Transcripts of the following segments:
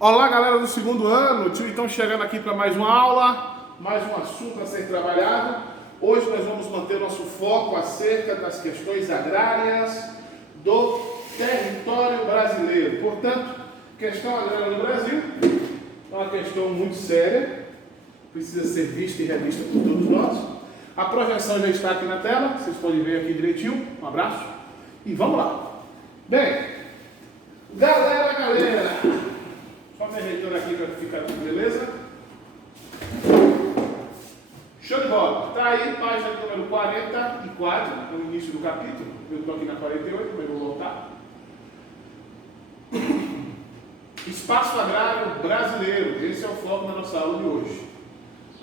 Olá, galera do segundo ano, tio então chegando aqui para mais uma aula, mais um assunto a ser trabalhado. Hoje nós vamos manter nosso foco acerca das questões agrárias do território brasileiro. Portanto, questão agrária no Brasil é uma questão muito séria, precisa ser vista e revista por todos nós. A projeção já está aqui na tela, vocês podem ver aqui direitinho. Um abraço e vamos lá. Bem, galera, só me ajeitando aqui para ficar tudo beleza. Show de bola. Está aí, página número 44, no início do capítulo. Eu estou aqui na 48, mas vou voltar. Espaço agrário brasileiro. Esse é o foco da nossa aula de hoje.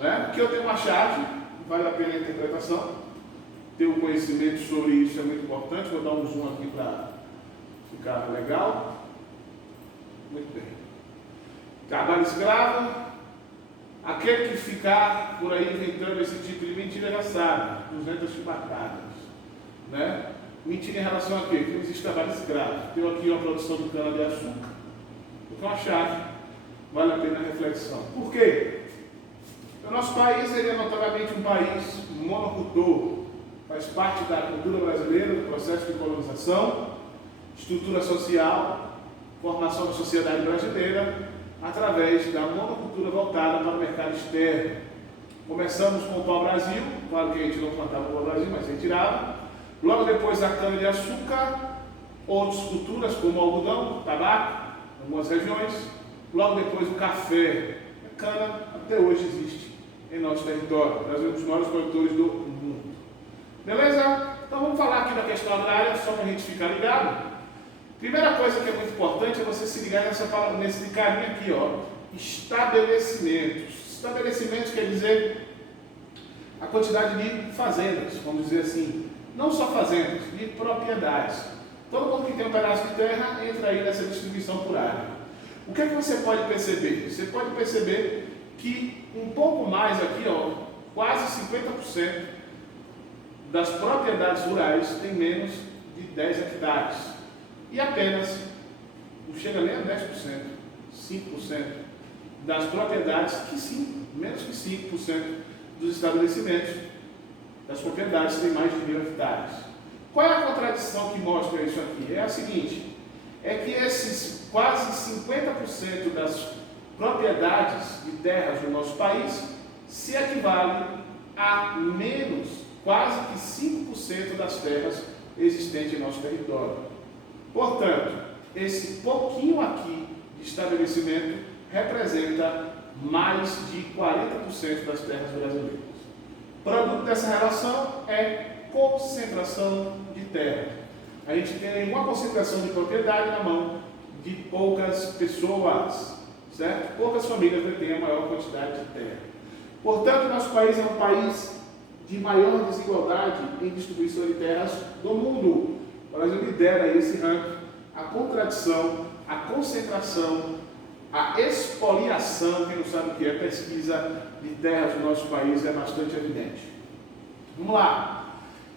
Aqui eu tenho uma chave, vale a pena a interpretação. Ter o conhecimento sobre isso é muito importante. Vou dar um zoom aqui para ficar legal. Muito bem. Trabalho escravo, aquele que ficar por aí inventando esse tipo de mentira já sabe, 200 chibatadas, né? Mentira em relação a quê? Que não existe trabalho escravo. Tenho aqui uma produção de cana-de-açúcar, porque é uma chave, vale a pena a reflexão. Por quê? O nosso país ele é notoriamente um país monocultor, faz parte da cultura brasileira, do processo de colonização, estrutura social, formação da sociedade brasileira, através da monocultura voltada para o mercado externo. Começamos com o pau-brasil, claro que a gente não plantava o pau-brasil, mas retirava. Logo depois a cana-de-açúcar, outras culturas como o algodão, tabaco, em algumas regiões. Logo depois o café. A cana até hoje existe em nosso território. O Brasil é um dos maiores produtores do mundo. Beleza? Então vamos falar aqui da questão agrária, só para a gente ficar ligado. Primeira coisa que é muito importante é você se ligar nesse carinha aqui, ó. Estabelecimentos. Estabelecimentos quer dizer a quantidade de fazendas, vamos dizer assim. Não só fazendas, de propriedades. Todo mundo que tem um pedaço de terra entra aí nessa distribuição por área. O que é que você pode perceber? Você pode perceber que um pouco mais aqui, ó, quase 50% das propriedades rurais tem menos de 10 hectares. E apenas, não chega nem a 10%, 5% das propriedades, que sim, menos que 5% dos estabelecimentos, das propriedades têm mais de 1.000 hectares. Qual é a contradição que mostra isso aqui? É a seguinte, é que esses quase 50% das propriedades de terras do nosso país se equivalem a menos, quase que 5% das terras existentes em nosso território. Portanto, esse pouquinho aqui de estabelecimento representa mais de 40% das terras brasileiras. Produto dessa relação é concentração de terra. A gente tem uma concentração de propriedade na mão de poucas pessoas, certo? Poucas famílias detêm a maior quantidade de terra. Portanto, nosso país é um país de maior desigualdade em distribuição de terras do mundo. O Brasil lidera esse ranking. A contradição, a concentração, a expoliação, quem não sabe o que é pesquisa de terras no nosso país, é bastante evidente. Vamos lá.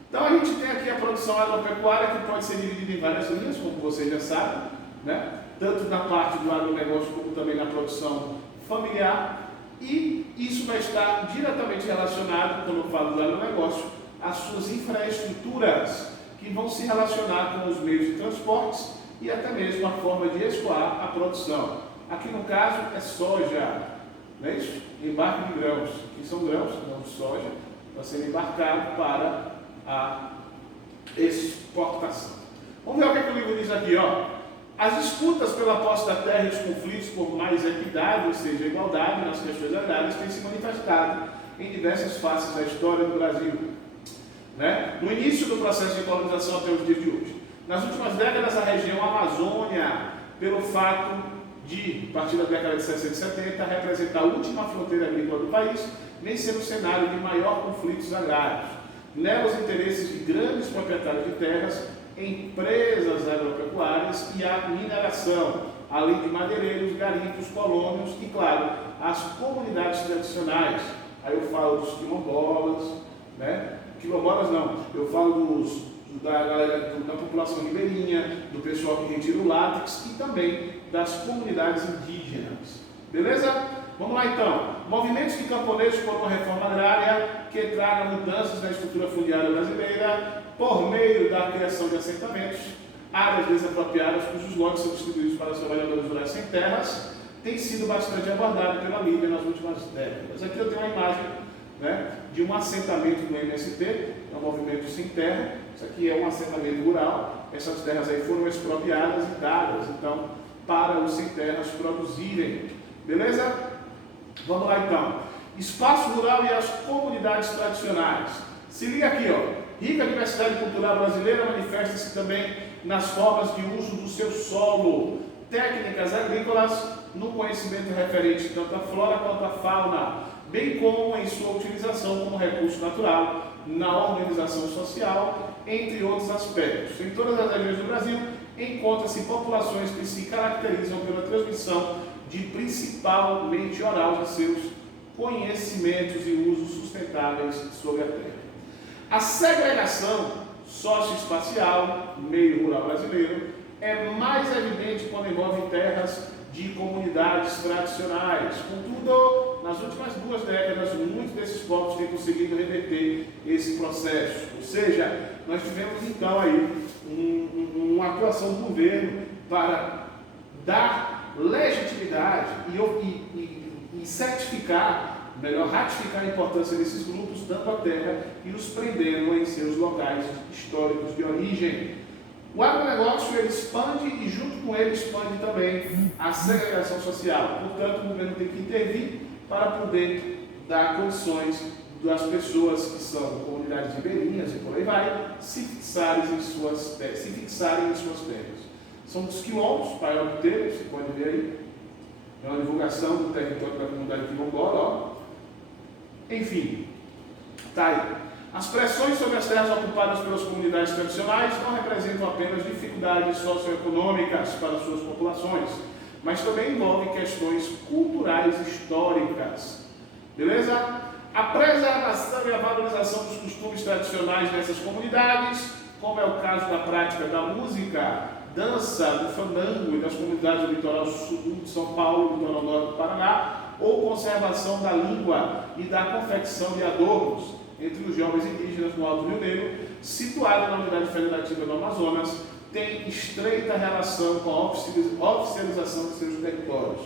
Então a gente tem aqui a produção agropecuária, que pode ser dividida em várias linhas, como vocês já sabem, né? Tanto na parte do agronegócio como também na produção familiar. E isso vai estar diretamente relacionado, quando eu falo do agronegócio, às suas infraestruturas, que vão se relacionar com os meios de transportes e até mesmo a forma de escoar a produção. Aqui no caso é soja, não é isso? Embarque de grãos. Aqui são grãos, não de soja, para ser embarcado para a exportação. Vamos ver o que o livro diz aqui, ó. As disputas pela posse da terra e os conflitos por mais equidade, ou seja, igualdade nas questões agrárias, têm se manifestado em diversas faces da história do Brasil. No início do processo de colonização até os dias de hoje. Nas últimas décadas, a região Amazônia, pelo fato de, a partir da década de 60 e 70, representar a última fronteira agrícola do país, vem sendo o cenário de maior conflitos agrários. Nela, os interesses de grandes proprietários de terras, empresas agropecuárias e a mineração, além de madeireiros, garimpos, colônios e, claro, as comunidades tradicionais. Aí eu falo dos quilombolas, né? Quilombolas não, eu falo dos da galera da população ribeirinha, do pessoal que retira o látex e também das comunidades indígenas. Beleza? Vamos lá então. Movimentos de camponeses por uma reforma agrária que traga mudanças na estrutura fundiária brasileira por meio da criação de assentamentos, áreas desapropriadas cujos lotes são distribuídos para os trabalhadores rurais sem terras, tem sido bastante abordado pela mídia nas últimas décadas. Aqui eu tenho uma imagem, né, de um assentamento do MST, é um movimento sem terra. Isso aqui é um assentamento rural. Essas terras aí foram expropriadas e dadas, então, para os sem terras produzirem. Beleza? Vamos lá então. Espaço rural e as comunidades tradicionais. Se liga aqui, ó. Rica diversidade cultural brasileira manifesta-se também nas formas de uso do seu solo, técnicas agrícolas, no conhecimento referente tanto à flora quanto à fauna, bem como em sua utilização como recurso natural, na organização social, entre outros aspectos. Em todas as regiões do Brasil, encontram-se populações que se caracterizam pela transmissão de principalmente oral de seus conhecimentos e usos sustentáveis sobre a terra. A segregação socioespacial, meio rural brasileiro, é mais evidente quando envolve terras de comunidades tradicionais. Contudo, nas últimas 2 décadas, muitos desses povos têm conseguido reverter esse processo. Ou seja, nós tivemos então aí uma atuação do governo para dar legitimidade e certificar, melhor, ratificar a importância desses grupos, dando a terra e os prendendo em seus locais históricos de origem. O agronegócio ele expande e junto com ele expande também a segregação social. Portanto, o governo tem que intervir para poder dar condições das pessoas que são comunidades ribeirinhas e por aí vai, se fixarem em suas terras. São os quilombos, paiol do termo, você pode ver aí. É uma divulgação do território da comunidade quilombola, ó. Enfim, tá aí. As pressões sobre as terras ocupadas pelas comunidades tradicionais não representam apenas dificuldades socioeconômicas para suas populações, mas também envolvem questões culturais históricas. Beleza? A preservação e a valorização dos costumes tradicionais dessas comunidades, como é o caso da prática da música, dança, do fandango e das comunidades do litoral sul de São Paulo e do litoral norte do Paraná, ou conservação da língua e da confecção de adornos entre os jovens indígenas no Alto Rio Negro, situado na unidade federativa do Amazonas, tem estreita relação com a oficialização de seus territórios.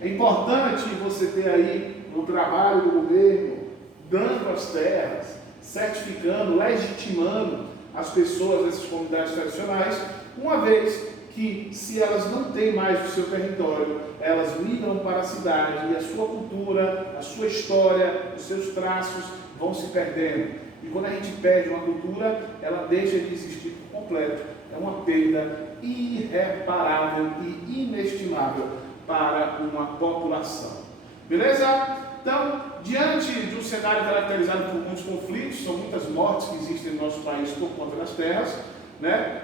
É importante você ter aí um trabalho do governo dando as terras, certificando, legitimando as pessoas dessas comunidades tradicionais, uma vez que, se elas não têm mais o seu território, elas migram para a cidade e a sua cultura, a sua história, os seus traços vão se perdendo. E quando a gente perde uma cultura, ela deixa de existir por completo. É uma perda irreparável e inestimável para uma população. Beleza? Então, diante de um cenário caracterizado por muitos conflitos, são muitas mortes que existem no nosso país por conta das terras, né?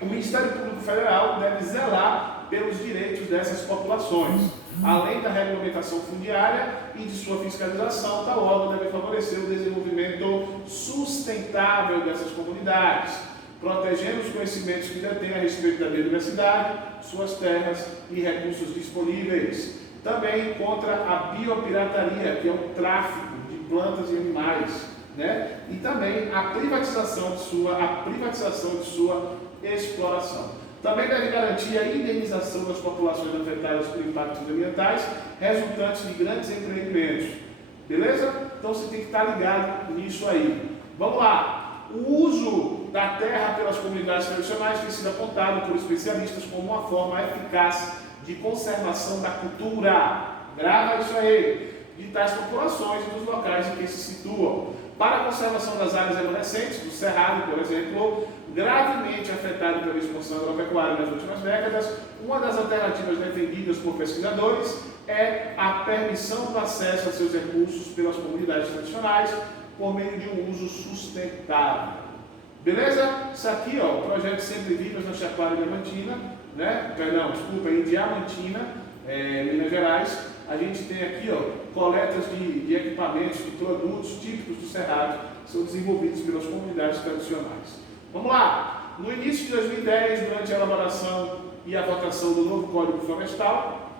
O Ministério Público Federal deve zelar pelos direitos dessas populações. Além da regulamentação fundiária e de sua fiscalização, tal órgão deve favorecer o desenvolvimento sustentável dessas comunidades, protegendo os conhecimentos que detêm a respeito da biodiversidade, suas terras e recursos disponíveis. Também contra a biopirataria, que é o tráfico de plantas e animais, né? E também a privatização de sua exploração. Também deve garantir a indenização das populações afetadas por impactos ambientais resultantes de grandes empreendimentos. Beleza? Então você tem que estar ligado nisso aí. Vamos lá. O uso da terra pelas comunidades tradicionais tem sido apontado por especialistas como uma forma eficaz de conservação da cultura. Grava isso aí. De tais populações e dos locais em que se situam. Para a conservação das áreas remanescentes, do Cerrado, por exemplo, gravemente afetado pela expansão agropecuária nas últimas décadas, uma das alternativas defendidas por pesquisadores é a permissão do acesso a seus recursos pelas comunidades tradicionais por meio de um uso sustentável. Beleza? Isso aqui, ó, o projeto Sempre Vivas na Chapada Diamantina, né? Perdão, desculpa, em Diamantina, Minas Gerais. A gente tem aqui, ó, coletas de equipamentos, de produtos típicos do Cerrado, que são desenvolvidos pelas comunidades tradicionais. Vamos lá. No início de 2010, durante a elaboração e a votação do novo Código Florestal,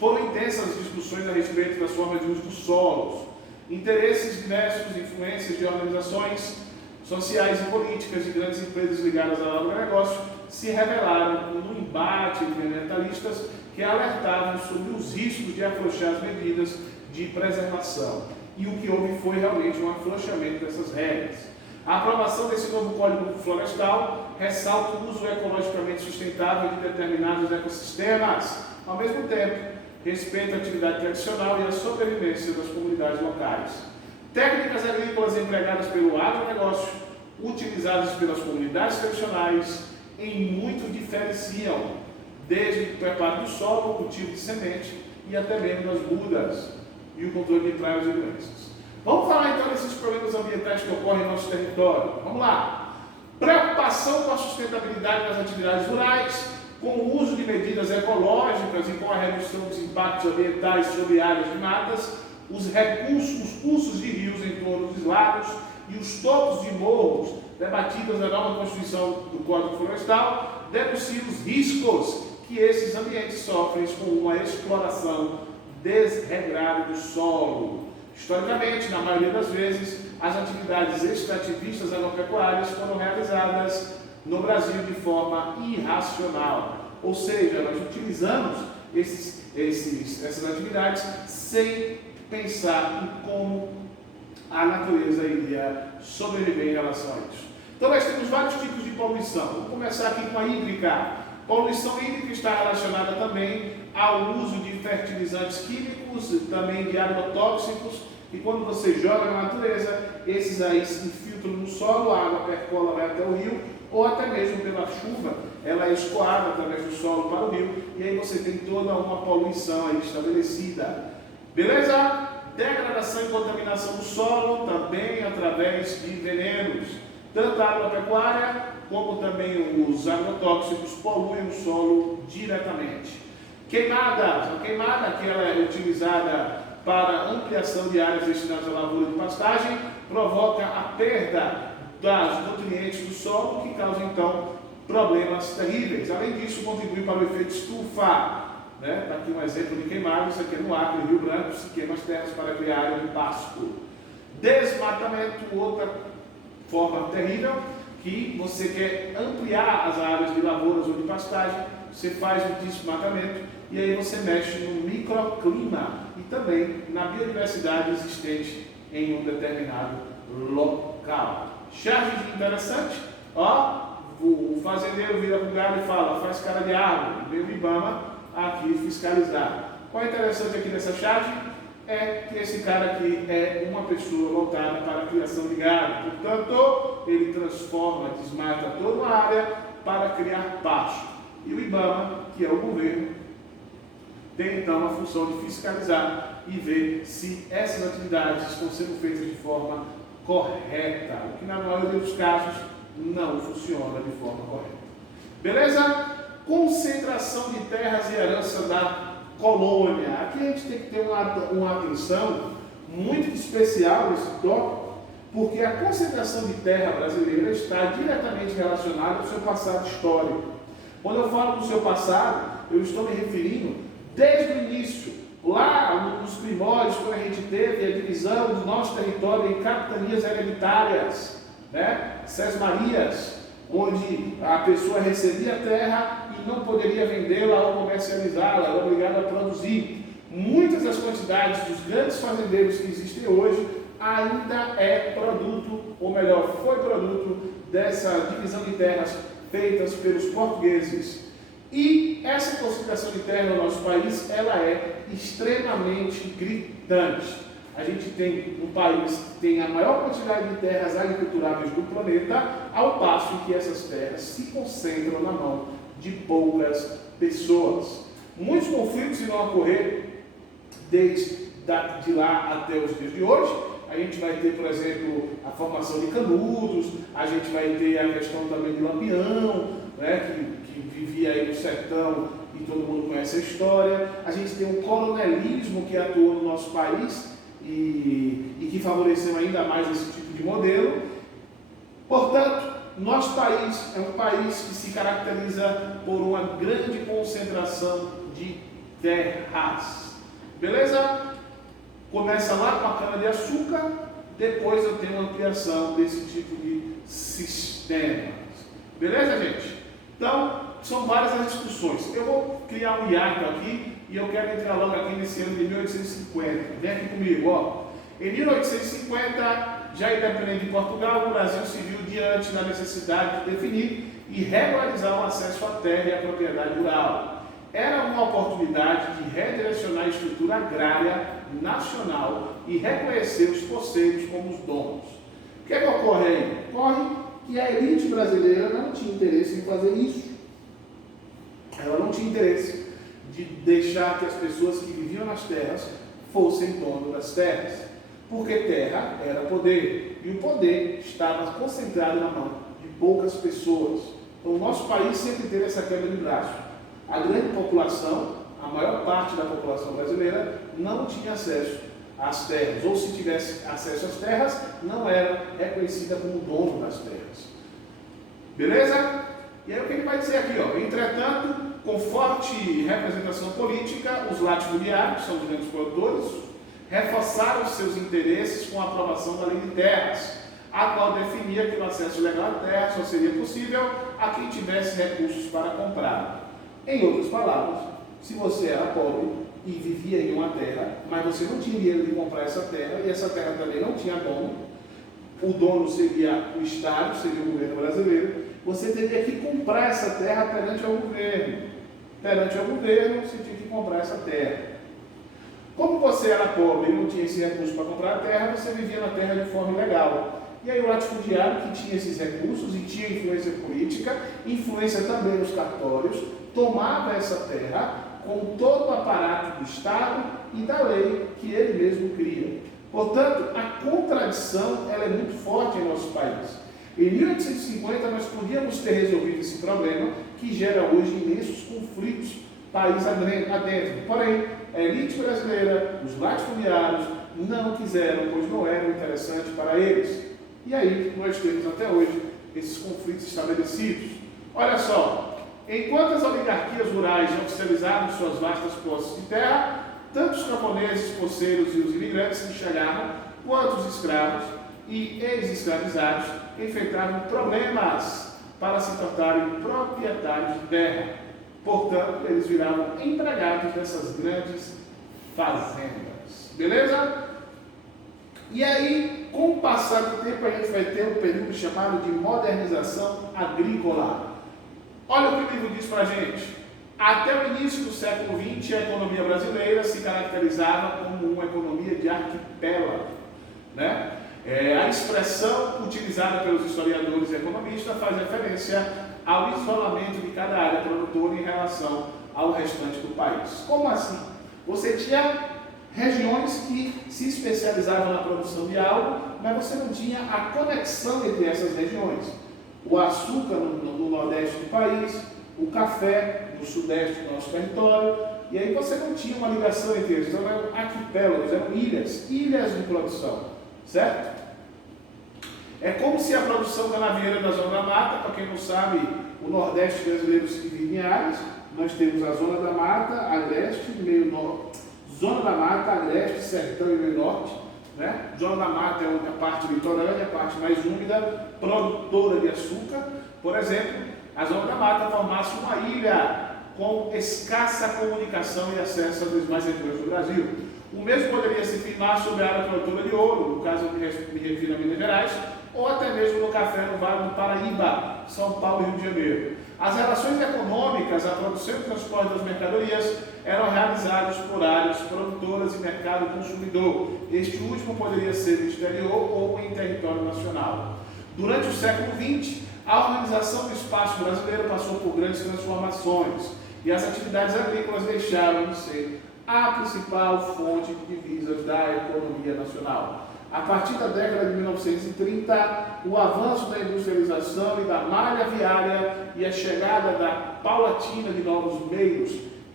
foram intensas discussões a respeito das formas de uso dos solos. Interesses diversos, influências de organizações sociais e políticas de grandes empresas ligadas ao agronegócio se revelaram no embate de ambientalistas que alertavam sobre os riscos de afrouxar as medidas de preservação. E o que houve foi realmente um afrouxamento dessas regras. A aprovação desse novo Código Florestal ressalta o uso ecologicamente sustentável de determinados ecossistemas, ao mesmo tempo respeita a atividade tradicional e a sobrevivência das comunidades locais. Técnicas agrícolas empregadas pelo agronegócio, utilizadas pelas comunidades tradicionais, em muito diferenciam, desde o preparo do solo, o cultivo de semente e até mesmo das mudas e o controle de pragas e doenças. Vamos falar então desses problemas ambientais que ocorrem no nosso território. Vamos lá. Preocupação com a sustentabilidade das atividades rurais, com o uso de medidas ecológicas e com a redução dos impactos ambientais sobre áreas de matas, os cursos de rios em torno dos lagos e os topos de morros debatidos na nova Constituição do Código Florestal, denunciam os riscos que esses ambientes sofrem com uma exploração desregrada do solo. Historicamente, na maioria das vezes, as atividades extrativistas agropecuárias foram realizadas no Brasil de forma irracional. Ou seja, nós utilizamos essas atividades sem pensar em como a natureza iria sobreviver em relação a isso. Então nós temos vários tipos de poluição. Vamos começar aqui com a hídrica. Poluição hídrica está relacionada também ao uso de fertilizantes químicos, também de agrotóxicos, e quando você joga na natureza, esses aí se infiltram no solo, a água percola, vai até o rio, ou até mesmo pela chuva, ela é escoada através do solo para o rio, e aí você tem toda uma poluição aí estabelecida. Beleza? Degradação e contaminação do solo, também através de venenos. Tanto a agropecuária, como também os agrotóxicos poluem o solo diretamente. Queimada. A queimada, que ela é utilizada para ampliação de áreas destinadas à lavoura de pastagem, provoca a perda dos nutrientes do solo, que causa então problemas terríveis. Além disso, contribui para o efeito estufa. Está aqui um exemplo de queimado, isso aqui é no Acre, no Rio Branco, se queima as terras para criar área de pasto. Desmatamento, outra forma terrível, que você quer ampliar as áreas de lavouras ou de pastagem, você faz o desmatamento e aí você mexe no microclima e também na biodiversidade existente em um determinado local. Charge interessante, o fazendeiro vira para o gado e fala, faz cara de árvore, vem o IBAMA aqui fiscalizar. Qual é interessante aqui nessa charge? É que esse cara aqui é uma pessoa voltada para a criação de gado. Portanto, ele transforma, desmata toda uma área para criar pasto. E o IBAMA, que é o governo, tem então a função de fiscalizar e ver se essas atividades estão sendo feitas de forma correta, o que na maioria dos casos não funciona de forma correta. Beleza? Concentração de terras e herança da colônia. Aqui a gente tem que ter uma atenção muito especial nesse tópico, porque a concentração de terra brasileira está diretamente relacionada ao seu passado histórico. Quando eu falo do seu passado, eu estou me referindo desde o início, lá nos primórdios, quando a gente teve a divisão do nosso território em capitanias hereditárias, sesmarias, onde a pessoa recebia a terra e não poderia vendê-la ou comercializá-la, era obrigada a produzir. Muitas das quantidades dos grandes fazendeiros que existem hoje ainda é produto, ou melhor, foi produto dessa divisão de terras feitas pelos portugueses. E essa concentração de terra no nosso país, ela é extremamente gritante. A gente tem um país que tem a maior quantidade de terras agriculturáveis do planeta, ao passo que essas terras se concentram na mão de poucas pessoas. Muitos conflitos irão ocorrer desde de lá até os dias de hoje. A gente vai ter, por exemplo, a formação de canudos, a gente vai ter a questão também de Lampião, que vivia aí no sertão e todo mundo conhece a história. A gente tem um coronelismo que atuou no nosso país, e que favoreceu ainda mais esse tipo de modelo. Portanto, nosso país é um país que se caracteriza por uma grande concentração de terras. Beleza? Começa lá com a cana-de-açúcar, depois eu tenho uma ampliação desse tipo de sistemas. Beleza, gente? Então, são várias as discussões. Eu vou criar um hiato aqui e eu quero entrar logo aqui nesse ano de 1850. Vem aqui comigo, ó. Em 1850, já independente de Portugal, o Brasil se viu diante da necessidade de definir e regularizar o acesso à terra e à propriedade rural. Era uma oportunidade de redirecionar a estrutura agrária nacional e reconhecer os poceiros como os donos. O que é que ocorre aí? Ocorre que a elite brasileira não tinha interesse em fazer isso. Ela não tinha interesse de deixar que as pessoas que viviam nas terras fossem donos das terras. Porque terra era poder, e o poder estava concentrado na mão de poucas pessoas. Então o nosso país sempre teve essa queda de braço. A grande população, a maior parte da população brasileira, não tinha acesso às terras, ou se tivesse acesso às terras, não era reconhecida como dono das terras. Beleza? E aí o que ele vai dizer aqui, ó? Entretanto, com forte representação política, os latifundiários, que são os grandes produtores, reforçaram os seus interesses com a aprovação da Lei de Terras, a qual definia que o acesso legal à terra só seria possível a quem tivesse recursos para comprar. Em outras palavras, se você era pobre e vivia em uma terra, mas você não tinha dinheiro de comprar essa terra, e essa terra também não tinha dono, o dono seria o Estado, seria o governo brasileiro, você teria que comprar essa terra perante ao governo. Perante ao governo, você tinha que comprar essa terra. Como você era pobre e não tinha esse recurso para comprar a terra, você vivia na terra de forma ilegal. E aí o latifundiário, que tinha esses recursos e tinha influência política, influência também nos cartórios, tomava essa terra com todo o aparato do Estado e da lei que ele mesmo cria. Portanto, a contradição ela é muito forte em nosso país. Em 1850, nós podíamos ter resolvido esse problema que gera hoje imensos conflitos país adentro. Porém, a elite brasileira, os latifundiários, não quiseram, pois não era interessante para eles. E aí nós temos até hoje esses conflitos estabelecidos. Olha só, enquanto as oligarquias rurais oficializavam suas vastas posses de terra, tanto os camponeses, poceiros e os imigrantes que chegavam, quanto os escravos e ex-escravizados enfrentavam problemas para se tornarem proprietários de terra. Portanto, eles viravam empregados dessas grandes fazendas. Beleza? E aí, com o passar do tempo, a gente vai ter um período chamado de modernização agrícola. Olha o que o livro diz para a gente. Até o início do século XX, a economia brasileira se caracterizava como uma economia de arquipélago, né? A expressão utilizada pelos historiadores e economistas faz referência ao isolamento de cada área produtora em relação ao restante do país. Como assim? Você tinha regiões que se especializavam na produção de algo, mas você não tinha a conexão entre essas regiões. O açúcar no nordeste do país, o café no sudeste do nosso território, e aí você não tinha uma ligação entre eles. Então eram arquipélagos, eram ilhas de produção, certo? É como se a produção canavieira da Zona da Mata, para quem não sabe, o Nordeste brasileiro se divide em áreas. Nós temos a Zona da Mata, Agreste, Meio Norte. Zona da Mata, Agreste, Sertão e Meio Norte. Né? Zona da Mata é a parte litorânea, a parte mais úmida, produtora de açúcar. Por exemplo, a Zona da Mata formasse uma ilha com escassa comunicação e acesso às demais regiões do Brasil. O mesmo poderia se firmar sobre a área produtora de ouro, no caso eu me refiro a Minas Gerais, ou até mesmo no café no Vale do Paraíba, São Paulo e Rio de Janeiro. As relações econômicas, a produção e o transporte das mercadorias eram realizados por áreas produtoras e mercado consumidor. Este último poderia ser no exterior ou em território nacional. Durante o século XX, a organização do espaço brasileiro passou por grandes transformações e as atividades agrícolas deixaram de ser a principal fonte de divisas da economia nacional. A partir da década de 1930, o avanço da industrialização e da malha viária e a chegada da paulatina de novos meios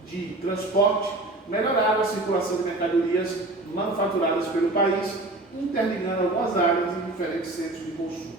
de transporte melhoraram a circulação de mercadorias manufaturadas pelo país, interligando algumas áreas em diferentes centros de consumo.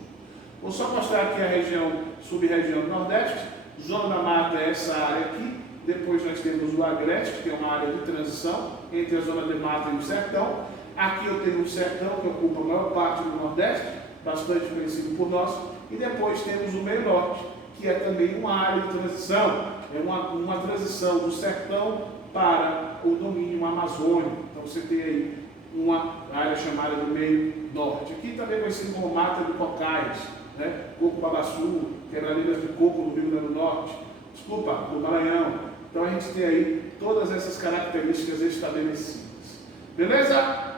Vou só mostrar aqui a região, sub-região do Nordeste. Zona da Mata é essa área aqui. Depois nós temos o Agreste, que é uma área de transição entre a Zona de Mata e o Sertão. Aqui eu tenho o Sertão, que ocupa a maior parte do Nordeste, bastante conhecido por nós. E depois temos o Meio Norte, que é também uma área de transição. É uma transição do Sertão para o domínio amazônico. Então você tem aí uma área chamada do Meio Norte. Aqui também conhecido como Mata de Cocais, né? Coco Babaçu, quebradeiras de coco no Rio Grande do Norte, desculpa, no Maranhão. Então a gente tem aí todas essas características estabelecidas. Beleza?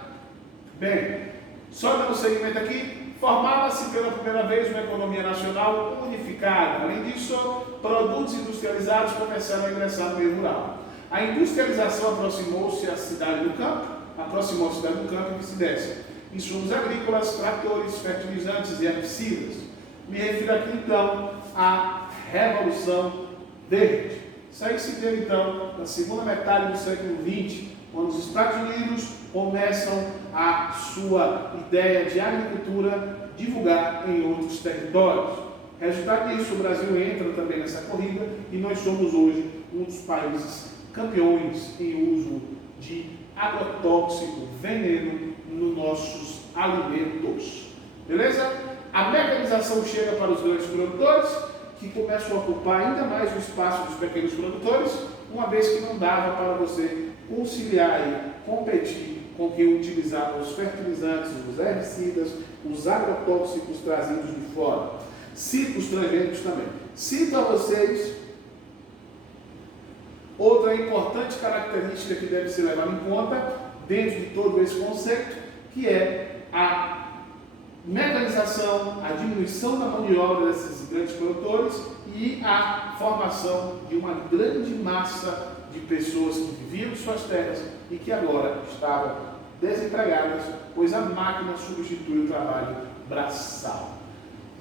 Bem, só dando seguimento aqui, formava-se pela primeira vez uma economia nacional unificada. Além disso, produtos industrializados começaram a ingressar no meio rural. A industrialização aproximou-se à cidade do campo, e vice-versa. Insumos agrícolas, tratores, fertilizantes e herbicidas. Me refiro aqui então à Revolução Verde. Isso aí se deu então na segunda metade do século XX, quando os Estados Unidos começam a sua ideia de agricultura divulgar em outros territórios. Resultado disso, o Brasil entra também nessa corrida e nós somos hoje um dos países campeões em uso de agrotóxico, veneno nos nossos alimentos. Beleza? A mecanização chega para os grandes produtores, que começam a ocupar ainda mais o espaço dos pequenos produtores, uma vez que não dava para você conciliar e competir com quem utilizava os fertilizantes, os herbicidas, os agrotóxicos trazidos de fora. Cito os transgênicos também. Cito a vocês outra importante característica que deve ser levada em conta dentro de todo esse conceito, que é a mecanização, a diminuição da mão de obra desses grandes produtores e a formação de uma grande massa de pessoas que viviam de suas terras e que agora estavam desempregadas, pois a máquina substitui o trabalho braçal.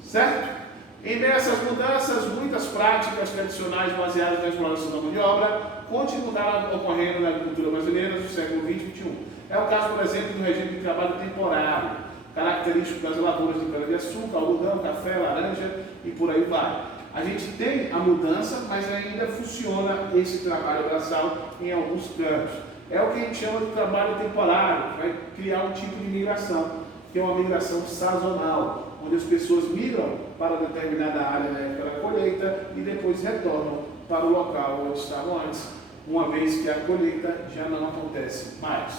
Certo? Em meio a essas mudanças, muitas práticas tradicionais baseadas na exploração da mão de obra continuaram ocorrendo na agricultura brasileira no século XX e XXI. É o caso, por exemplo, do regime de trabalho temporário, característico das lavouras de cana-de-açúcar, algodão, café, laranja e por aí vai. A gente tem a mudança, mas ainda funciona esse trabalho braçal em alguns cantos. É o que a gente chama de trabalho temporário, que vai criar um tipo de migração, que é uma migração sazonal, onde as pessoas migram para determinada área na época da colheita e depois retornam para o local onde estavam antes, uma vez que a colheita já não acontece mais.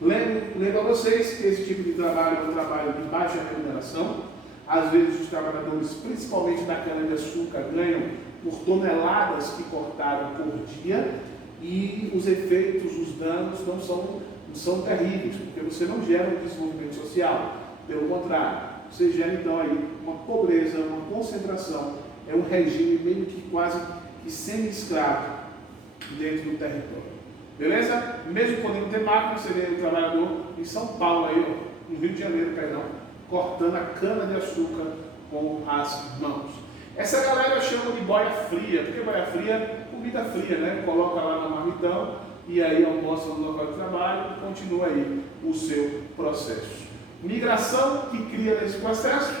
Lembro a vocês que esse tipo de trabalho é um trabalho de baixa remuneração. Às vezes os trabalhadores, principalmente da cana-de-açúcar, ganham por toneladas que cortaram por dia e os efeitos, os danos não são terríveis, porque você não gera um desenvolvimento social. Pelo contrário, você gera então aí uma pobreza, uma concentração, é um regime meio que quase que semi-escravo dentro do território. Beleza? Mesmo podendo ter máquina, você vê o trabalhador em São Paulo, aí, no Rio de Janeiro, perdão, cortando a cana-de-açúcar com as mãos. Essa galera chama de boia fria. Por que boia fria? Comida fria, né? Coloca lá na marmitão e aí almoça no local de trabalho e continua aí o seu processo. Migração que cria nesse processo,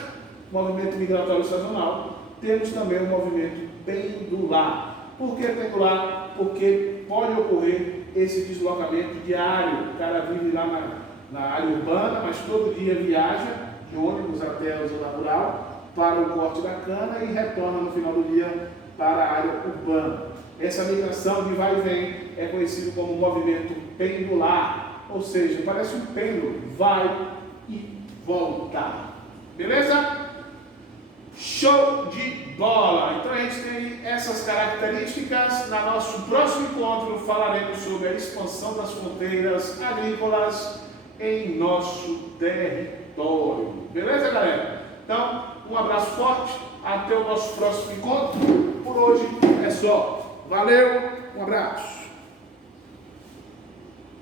movimento migratório sazonal. Temos também o movimento pendular. Por que pendular? Porque pode ocorrer esse deslocamento diário. O cara vive lá na área urbana, mas todo dia viaja de ônibus até a zona rural para o corte da cana e retorna no final do dia para a área urbana. Essa migração de vai e vem é conhecido como movimento pendular, ou seja, parece um pêndulo, vai e volta. Beleza? Show de bola! Então a gente tem essas características. No nosso próximo encontro falaremos sobre a expansão das fronteiras agrícolas em nosso território. Beleza, galera? Então, um abraço forte, até o nosso próximo encontro. Por hoje é só. Valeu, um abraço.